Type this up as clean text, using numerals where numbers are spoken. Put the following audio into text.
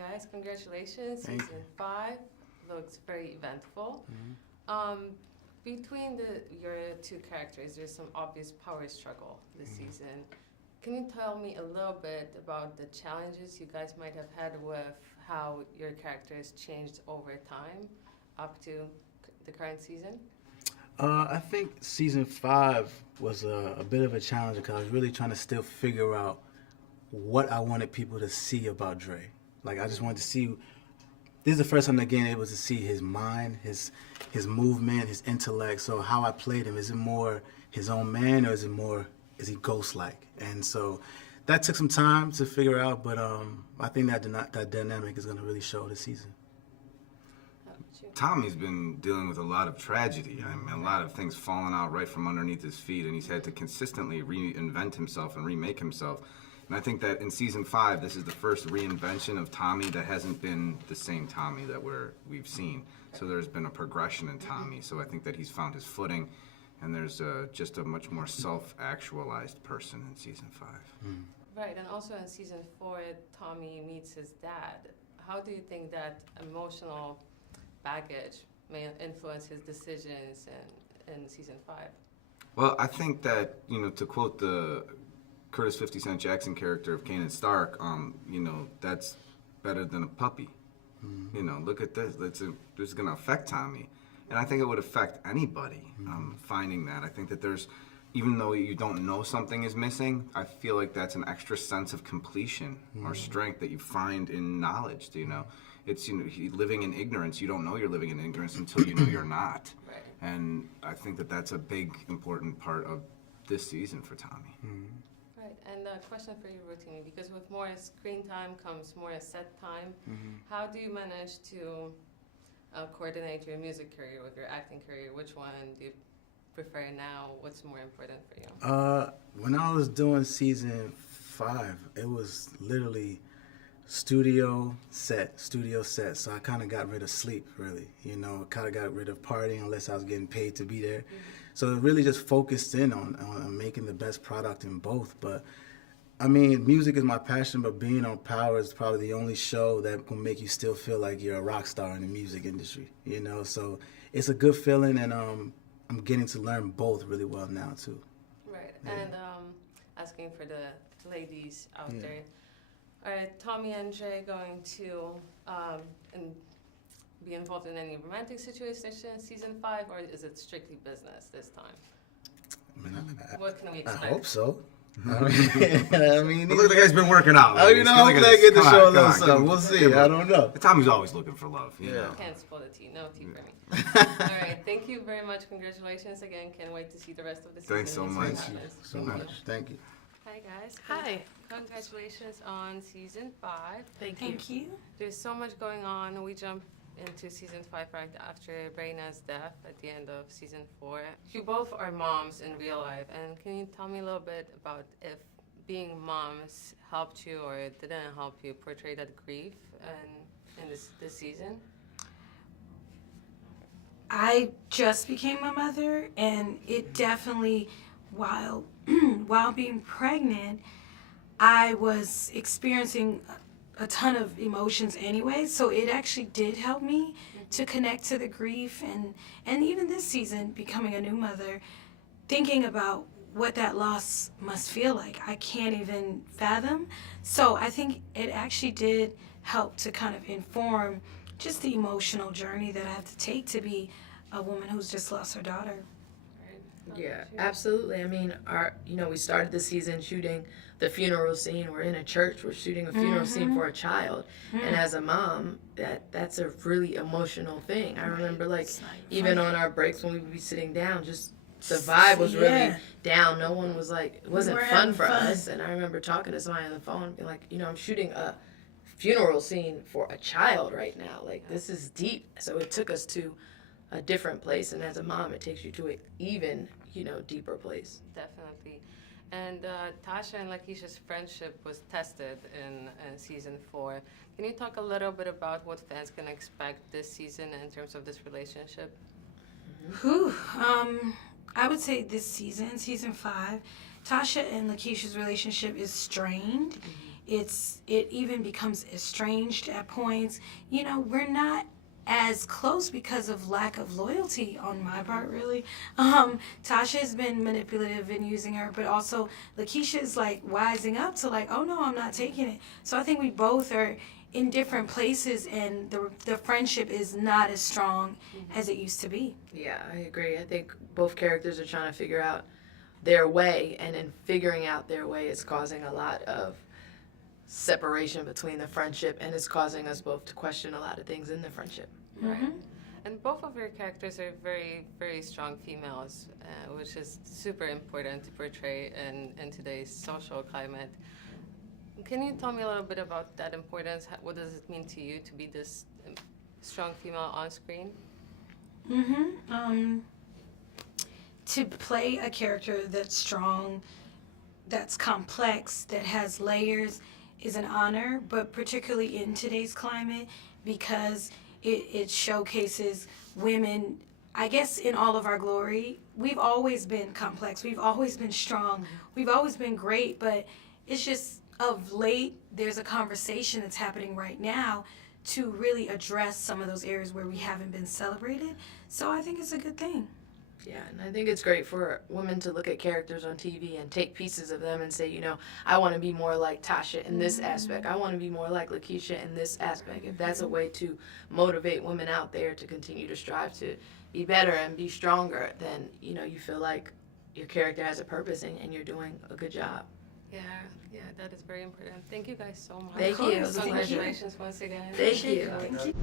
guys, congratulations. Thank Season you. 5 looks very eventful. Between your two characters, there's some obvious power struggle this season. Can you tell me a little bit about the challenges you guys might have had with how your characters changed over time up to the current season? I think season 5 was a bit of a challenge because I was really trying to still figure out what I wanted people to see about Dre. Like, I just wanted to see. This is the first time again able to see his mind, his movement, his intellect. So how I played him, is it more his own man or is he ghost-like? And so that took some time to figure out, but I think that dynamic is going to really show this season. How about you? Tommy's been dealing with a lot of tragedy. I mean, a lot of things falling out right from underneath his feet, and he's had to consistently reinvent himself and remake himself. And I think that in season 5, this is the first reinvention of Tommy that hasn't been the same Tommy that we've seen. So there's been a progression in Tommy. So I think that he's found his footing, and there's just a much more self-actualized person in season 5. Right, and also in season 4, Tommy meets his dad. How do you think that emotional baggage may influence his decisions in season 5? Well, I think that, to quote the Curtis 50 Cent Jackson character of Kanan Stark, that's better than a puppy. Look at this. This is going to affect Tommy. And I think it would affect anybody finding that. I think that even though you don't know something is missing, I feel like that's an extra sense of completion or strength that you find in knowledge, It's, living in ignorance. You don't know you're living in ignorance until you know you're not. Right. And I think that that's a big, important part of this season for Tommy. Right, and a question for you, Rotimi, because with more screen time comes more set time. How do you manage to coordinate your music career with your acting career? Which one do you prefer now? What's more important for you? When I was doing season 5, it was literally studio set. So I kind of got rid of sleep, really. Kind of got rid of partying unless I was getting paid to be there. So it really just focused in on making the best product in both. But I mean, music is my passion, but being on Power is probably the only show that will make you still feel like you're a rock star in the music industry. So it's a good feeling, and I'm getting to learn both really well now too. Right, Yeah. and asking for the ladies out there. Are Tommy and Dre going to be involved in any romantic situations in season 5, or is it strictly business this time? I mean, What can we I expect? hope so. I mean, But look, the guy's been working out. hopefully I get to show a little something. We'll see. I don't know. Tommy's always looking for love. You know? Can't spoil the tea. No tea for me. All right. Thank you very much. Congratulations again. Can't wait to see the rest of the season. Thanks so and see what much. Thank you happens. so Thank you. much. Thank you. Hi, guys. Hi. Congratulations on season 5. Thank you. There's so much going on. We jump into season 5 right after Raina's death at the end of season 4. You both are moms in real life, and can you tell me a little bit about if being moms helped you or didn't help you portray that grief in this season? I just became a mother, and it definitely, while being pregnant, I was experiencing a ton of emotions anyway, so it actually did help me to connect to the grief, and even this season, becoming a new mother, thinking about what that loss must feel like. I can't even fathom. So I think it actually did help to kind of inform just the emotional journey that I have to take to be a woman who's just lost her daughter. Yeah, absolutely. I mean, we started the season shooting the funeral scene. We're in a church. We're shooting a funeral scene for a child. And as a mom, that's a really emotional thing. I remember, even on our breaks when we would be sitting down, just the vibe was really down. No one was it wasn't fun for us. And I remember talking to somebody on the phone, being like, I'm shooting a funeral scene for a child right now. This is deep. So it took us to a different place. And as a mom, it takes you to an even, deeper place. Definitely. And Tasha and Lakeisha's friendship was tested in season 4. Can you talk a little bit about what fans can expect this season in terms of this relationship? I would say this season 5, Tasha and Lakeisha's relationship is strained. it even becomes estranged at points. You know, we're not as close because of lack of loyalty on my part, really. Tasha has been manipulative in using her, but also Lakeisha is like wising up to like, oh no, I'm not taking it. So I think we both are in different places, and the friendship is not as strong as it used to be. Yeah, I agree. I think both characters are trying to figure out their way, and in figuring out their way, it's causing a lot of separation between the friendship, and it's causing us both to question a lot of things in the friendship. Right. And both of your characters are very, very strong females, which is super important to portray in today's social climate. Can you tell me a little bit about that importance? What does it mean to you to be this strong female on screen? To play a character that's strong, that's complex, that has layers is an honor, but particularly in today's climate, because it showcases women, I guess, in all of our glory. We've always been complex. We've always been strong. We've always been great, but it's just of late, there's a conversation that's happening right now to really address some of those areas where we haven't been celebrated. So I think it's a good thing. Yeah, and I think it's great for women to look at characters on TV and take pieces of them and say, you know, I want to be more like Tasha in this aspect. I want to be more like Lakeisha in this aspect. If that's a way to motivate women out there to continue to strive to be better and be stronger, then, you know, you feel like your character has a purpose and you're doing a good job. Yeah, that is very important. Thank you guys so much. Thank you. Congratulations once again. Thank you. Thank you.